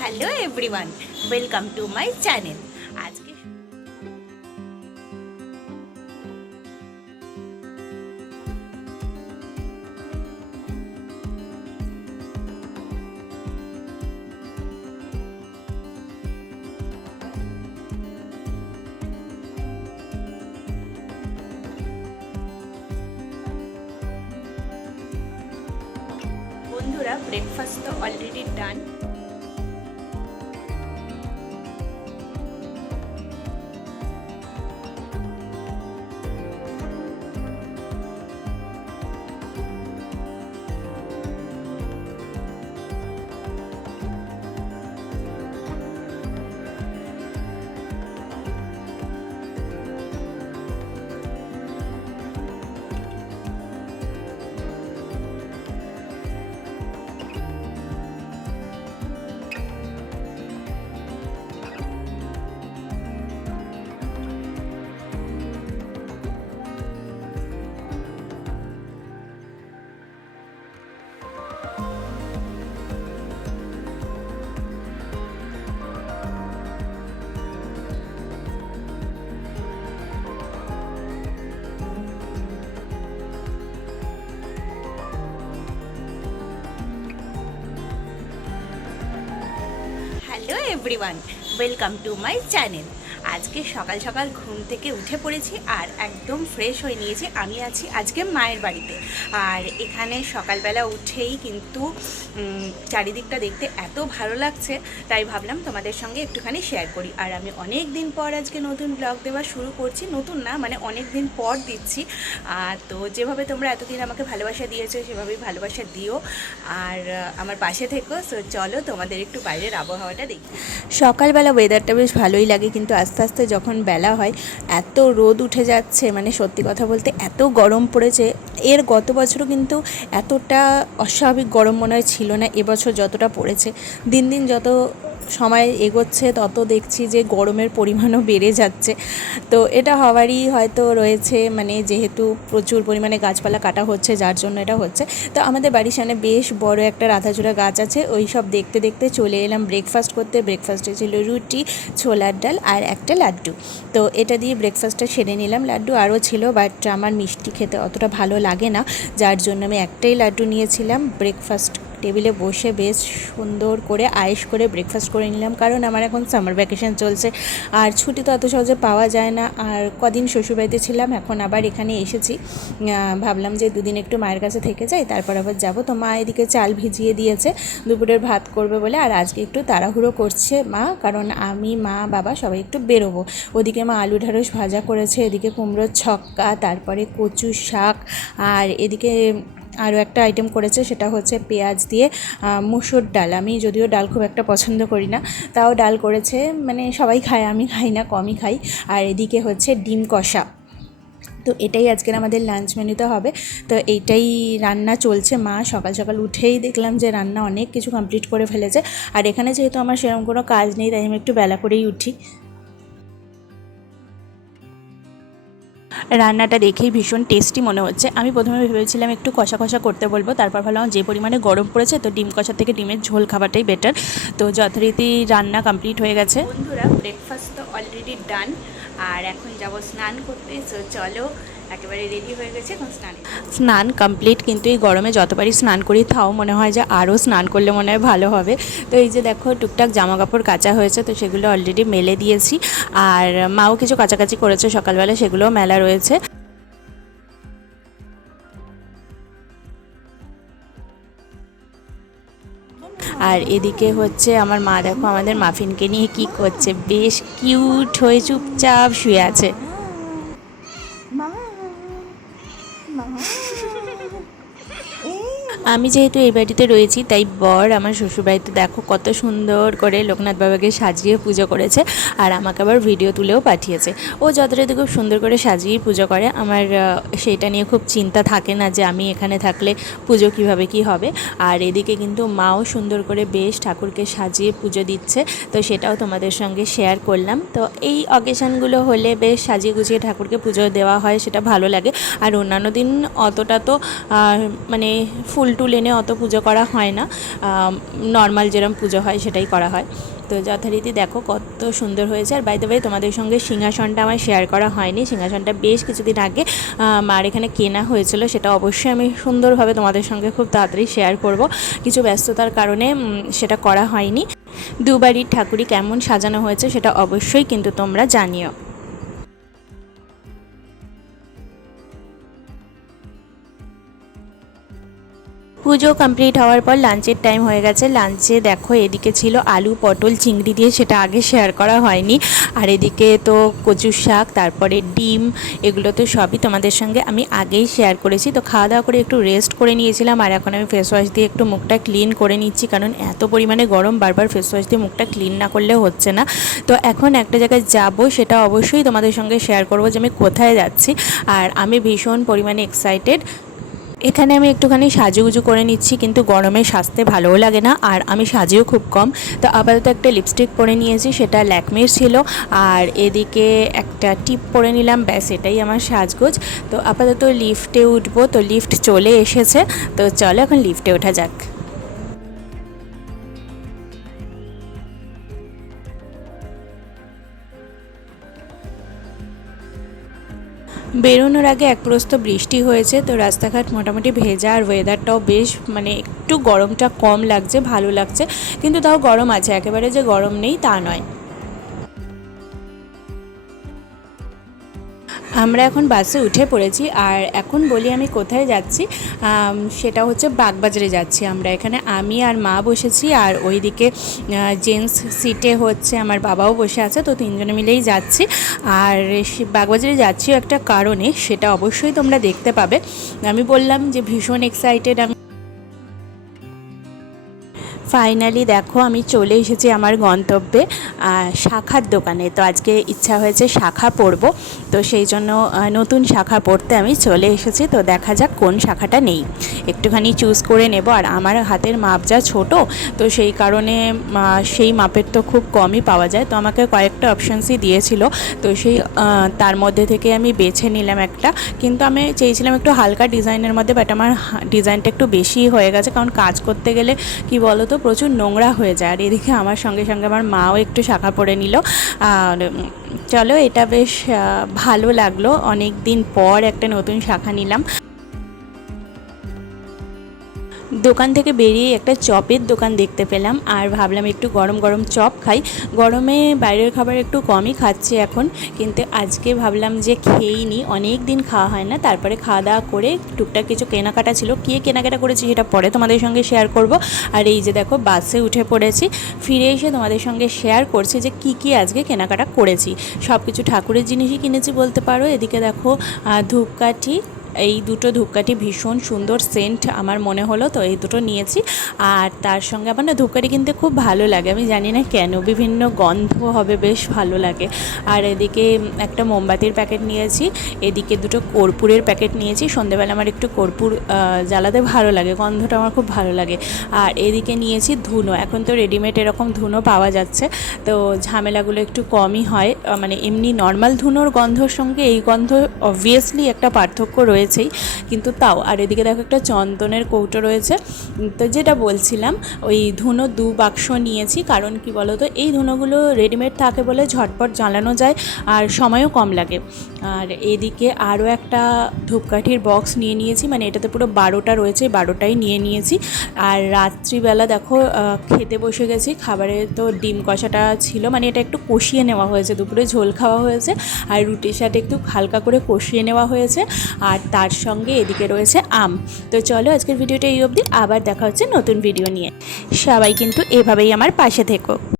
Hello everyone, welcome to my channel. আজকে বন্ধুরা, breakfast তো already done. Hello everyone, welcome to my channel. আজকে সকাল সকাল ঘুম থেকে উঠে পড়েছি আর একদম ফ্রেশ হয়ে নিয়েছি। আমি আছি আজকে মায়ের বাড়িতে। আর এখানে সকালবেলা উঠেই কিন্তু চারিদিকটা দেখতে এত ভালো লাগছে, তাই ভাবলাম তোমাদের সঙ্গে একটুখানি শেয়ার করি। আর আমি অনেক দিন পর আজকে নতুন ব্লগ দেওয়া শুরু করছি। নতুন না, মানে অনেক দিন পর দিচ্ছি। তো যেভাবে তোমরা এতদিন আমাকে ভালোবাসা দিয়েছো সেভাবেই ভালোবাসা দিও আর আমার পাশে থেকো। সো চলো তোমাদের একটু বাইরের আবহাওয়াটা দেখি। সকালবেলা ওয়েদারটা বেশ ভালোই লাগে, কিন্তু আস্তে আস্তে যখন বেলা হয় এত রোদ উঠে যাচ্ছে, মানে সত্যি কথা বলতে এত গরম পড়েছে। এর গত বছরও কিন্তু এতটা অস্বাভাবিক গরম মনে হয় ছিল না, এবছর যতটা পড়েছে। দিন দিন যত সময় এগোচ্ছে তত দেখছি যে গরমের পরিমাণও বেড়ে যাচ্ছে। তো এটা হওয়ারই হয়তো রয়েছে, মানে যেহেতু প্রচুর পরিমাণে গাছপালা কাটা হচ্ছে যার জন্য এটা হচ্ছে। তো আমাদের বাড়ির সামনে বেশ বড় একটা রাধাচূড়া গাছ আছে, ওই সব দেখতে দেখতে চলে এলাম ব্রেকফাস্ট করতে। ব্রেকফাস্টে ছিল রুটি, ছোলার ডাল আর একটা লাড্ডু। তো এটা দিয়ে ব্রেকফাস্টটা সেরে নিলাম। লাড্ডু আরও ছিল, বাট আমার মিষ্টি খেতে অতটা ভালো লাগে না, যার জন্য আমি একটাই লাড্ডু নিয়েছিলাম। ব্রেকফাস্ট টেবিলে বসে বেশ সুন্দর করে আয়েশ করে ব্রেকফাস্ট করে নিলাম, কারণ আমার এখন সামার ভ্যাকেশন চলছে আর ছুটি তো অত সহজে পাওয়া যায় না। আর কদিন শ্বশুরবাড়িতে ছিলাম, এখন আবার এখানে এসেছি। ভাবলাম যে দুদিন একটু মায়ের কাছে থেকে যাই, তারপর আবার যাব। তো মা এদিকে চাল ভিজিয়ে দিয়েছে দুপুরের ভাত করবে বলে। আর আজকে একটু তাড়াহুড়ো করছে মা, কারণ আমি, মা, বাবা সবাই একটু বেরোবো। ওদিকে মা আলু ঢ্যাঁড়স ভাজা করেছে, এদিকে কুমড়োর ছক্কা, তারপরে কচু শাক, আর এদিকে আরও একটা আইটেম করেছে, সেটা হচ্ছে পেঁয়াজ দিয়ে মুসুর ডাল। আমি যদিও ডাল খুব একটা পছন্দ করি না, তাও ডাল করেছে। মানে সবাই খায়, আমি খাই না, কমই খাই। আর এদিকে হচ্ছে ডিম কষা। তো এটাই আজকের আমাদের লাঞ্চ মেনুতে হবে। তো এইটাই রান্না চলছে। মা সকাল সকাল উঠেই দেখলাম যে রান্না অনেক কিছু কমপ্লিট করে ফেলেছে। আর এখানে যেহেতু আমার সেরকম কোনো কাজ নেই, তাই আমি একটু বেলা করেই উঠি। রান্নাটা দেখেই ভীষণ টেস্টি মনে হচ্ছে। আমি প্রথমে ভেবেছিলাম একটু কষা কষা করতে বলবো, তারপর ভাবলাম যে পরিমাণে গরম পড়েছে তো ডিম কষা থেকে ডিমের ঝোল খাওয়াটাই বেটার। তো যথারীতি রান্না কমপ্লিট হয়ে গেছে। বন্ধুরা, ব্রেকফাস্ট তো অলরেডি ডান আর এখন যাব স্নান করতে। সো চলো, একেবারে রেডি হয়ে গেছে, এখন স্নান কমপ্লিট। কিন্তু এই গরমে যতবারই স্নান করি তাও মনে হয় যে আরও স্নান করলে মনে হয় ভালো হবে। তো এই যে দেখো, টুকটাক জামা কাপড় কাচা হয়েছে, তো সেগুলো অলরেডি মেলে দিয়েছি। আর মাও কিছু কাছাকাছি করেছে সকালবেলা, সেগুলোও মেলা রয়েছে। আর এদিকে হচ্ছে আমার মা, দেখো আমাদের মাফিনকে নিয়ে কি করছে, বেশ কিউট হয়ে চুপচাপ শুয়ে আছে। আমি যেহেতু এই বাড়িতে রয়েছি, তাই বর আমার শ্বশুরবাড়িতে দেখো কত সুন্দর করে লোকনাথ বাবাকে সাজিয়ে পুজো করেছে, আর আমাকে আবার ভিডিও তুলেও পাঠিয়েছে। ও যতটা খুব সুন্দর করে সাজিয়েই পুজো করে। আমার সেইটা নিয়ে খুব চিন্তা থাকে না যে আমি এখানে থাকলে পুজো কিভাবে কি হবে। আর এদিকে কিন্তু মাও সুন্দর করে বেশ ঠাকুরকে সাজিয়ে পুজো দিচ্ছে, তো সেটাও তোমাদের সঙ্গে শেয়ার করলাম। তো এই অকেশানগুলো হলে বেশ সাজিয়ে গুছিয়ে ঠাকুরকে পুজো দেওয়া হয়, সেটা ভালো লাগে। আর অন্যান্য দিন অতটা তো মানে ফুল টুল এনে অত পুজো করা হয় না, নর্মাল যেরকম পুজো হয় সেটাই করা হয়। তো যথারীতি দেখো কত সুন্দর হয়েছে। আর বাই দ্য ওয়ে তোমাদের সঙ্গে সিংহাসনটা আমার শেয়ার করা হয়নি। সিংহাসনটা বেশ কিছুদিন আগে মার এখানে কেনা হয়েছিল, সেটা অবশ্যই আমি সুন্দরভাবে তোমাদের সঙ্গে খুব তাড়াতাড়ি শেয়ার করব। কিছু ব্যস্ততার কারণে সেটা করা হয়নি। দুবাড়ির ঠাকুরই কেমন সাজানো হয়েছে সেটা অবশ্যই কিন্তু তোমরা জানিও। পুজো কমপ্লিট হওয়ার পর লাঞ্চের টাইম হয়ে গেছে। লাঞ্চে দেখো এদিকে ছিল আলু পটল চিংড়ি দিয়ে, সেটা আগে শেয়ার করা হয়নি। আর এদিকে তো কচুর শাক, তারপরে ডিম, এগুলো তো সবই তোমাদের সঙ্গে আমি আগেই শেয়ার করেছি। তো খাওয়া দাওয়া করে একটু রেস্ট করে নিয়েছিলাম, আর এখন আমি ফেস ওয়াশ দিয়ে একটু মুখটা ক্লিন করে নিচ্ছি, কারণ এত পরিমাণে গরম, বারবার ফেস ওয়াশ দিয়ে মুখটা ক্লিন না করলে হচ্ছে না। তো এখন একটা জায়গায় যাব, সেটা অবশ্যই তোমাদের সঙ্গে শেয়ার করবো যে আমি কোথায় যাচ্ছি। আর আমি ভীষণ পরিমাণে এক্সাইটেড। এখানে আমি একটুখানি সাজুগুজু করে নিচ্ছি, কিন্তু গরমে সাজতে ভালোও লাগে না, আর আমি সাজিও খুব কম। তো আপাতত একটা লিপস্টিক পরে নিয়েছি, সেটা ল্যাকমির ছিল। আর এদিকে একটা টিপ পরে নিলাম, ব্যাস এটাই আমার সাজগোজ। তো আপাতত লিফটে উঠবো, তো লিফট চলে এসেছে। তো চলো এখন লিফটে ওঠা যাক। বেরোনোর আগে এক প্রস্ত বৃষ্টি হয়েছে, তো রাস্তাঘাট মোটামুটি ভেজা, আর ওয়েদারটাও বেশ একটু গরমটা কম লাগছে, ভালো লাগছে। কিন্তু তাও গরম আছে, একেবারে যে গরম নেই তা নয়। আমরা এখন বাসে উঠে পড়েছি, আর এখন বলি আমি কোথায় যাচ্ছি। সেটা হচ্ছে বাগবাজারে যাচ্ছি আমরা। এখানে আমি আর মা বসেছি, আর ওইদিকে জেন্টস সিটে হচ্ছে আমার বাবাও বসে আছে। তো তিনজনে মিলেই যাচ্ছি। আর বাগবাজারে যাচ্ছিও একটা কারণে, সেটা অবশ্যই তোমরা দেখতে পাবে। আমি বললাম যে ভীষণ এক্সাইটেড আমি। ফাইনালি দেখো আমি চলে এসেছি আমার গন্তব্যে, শাখার দোকানে। তো আজকে ইচ্ছা হয়েছে শাখা পরবো, তো সেই জন্য নতুন শাখা পরতে আমি চলে এসেছি। তো দেখা যাক কোন শাখাটা নেই, একটুখানি চুজ করে নেব। আর আমার হাতের মাপ যা ছোট, তো সেই কারণে সেই মাপের তো খুব কমই পাওয়া যায়। তো আমাকে কয়েকটা অপশানসই দিয়েছিল, তো সেই তার মধ্যে থেকে আমি বেছে নিলাম একটা। কিন্তু আমি চেয়েছিলাম একটু হালকা ডিজাইনের মধ্যে, বাট আমার ডিজাইনটা একটু বেশি হয়ে গেছে, কারণ কাজ করতে গেলে কি বলো তো প্রচুর নোংরা হয়ে যায়। আর এদিকে আমার সঙ্গে সঙ্গে আমার মাও একটু শাখা পরে নিল। আর চলো, এটা বেশ ভালো লাগলো, অনেক দিন পর একটা নতুন শাখা নিলাম। দোকান থেকে বেরিয়ে একটা চপের দোকান দেখতে পেলাম, আর ভাবলাম একটু গরম গরম চপ খাই। গরমে বাইরের খাবার একটু কমই খাচ্ছি এখন, কিন্তু আজকে ভাবলাম যে খেয়েই নিই, অনেক দিন খাওয়া হয় না। তারপরে খাওয়া দাওয়া করে টুকটাক কিছু কেনাকাটা ছিল, কী কেনাকাটা করেছি সেটা পরে তোমাদের সঙ্গে শেয়ার করব। আর এই যে দেখো বাসে উঠে পড়েছি, ফিরে এসে তোমাদের সঙ্গে শেয়ার করছি যে কি আজকে কেনাকাটা করেছি। সব কিছু ঠাকুরের জিনিসই কিনেছি বলতে পারো। এদিকে দেখো ধূপকাঠি, এই দুটো ধূপকাঠি ভীষণ সুন্দর সেন্ট আমার মনে হলো, তো এই দুটো নিয়েছি। আর তার সঙ্গে আমার না ধূপকাঠি কিনতে খুব ভালো লাগে, আমি জানি না কেন, বিভিন্ন গন্ধ হবে, বেশ ভালো লাগে। আর এদিকে একটা মোমবাতির প্যাকেট নিয়েছি, এদিকে দুটো কর্পূরের প্যাকেট নিয়েছি। সন্ধেবেলা আমার একটু কর্পূর জ্বালাতে ভালো লাগে, গন্ধটা আমার খুব ভালো লাগে। আর এদিকে নিয়েছি ধুনো। এখন তো রেডিমেড এরকম ধুনো পাওয়া যাচ্ছে, তো ঝামেলাগুলো একটু কমই হয়। এমনি নর্মাল ধুনোর গন্ধর সঙ্গে এই গন্ধ অবভিয়াসলি একটা পার্থক্য রয়েছেই, কিন্তু তাও। আর এদিকে দেখো একটা চন্দনের কৌটো রয়েছে। তো যেটা বলছিলাম, ওই ধুনো 2 বাক্স নিয়েছি, কারণ কি বলো তো, এই ধুনোগুলো রেডিমেড থাকে বলে ঝটপট জ্বালানো যায়, আর সময়ও কম লাগে। আর এদিকে আরও একটা ধূপকাঠির বক্স নিয়ে নিয়েছি, এটাতে পুরো 12টা রয়েছে, 12টাই নিয়ে নিয়েছি। আর রাত্রিবেলা দেখো খেতে বসে গেছি। খাবারে তো ডিম কষাটা ছিল, এটা একটু কষিয়ে নেওয়া হয়েছে, দুপুরে ঝোল খাওয়া হয়েছে, আর রুটির সাথে একটু হালকা করে কষিয়ে নেওয়া হয়েছে। আর তার সঙ্গে এদিকে রয়েছে আম। তো চলো আজকের ভিডিওটা এই অবধি, আবার দেখা হচ্ছে নতুন ভিডিও নিয়ে। সবাই কিন্তু এভাবেই আমার পাশে থেকো।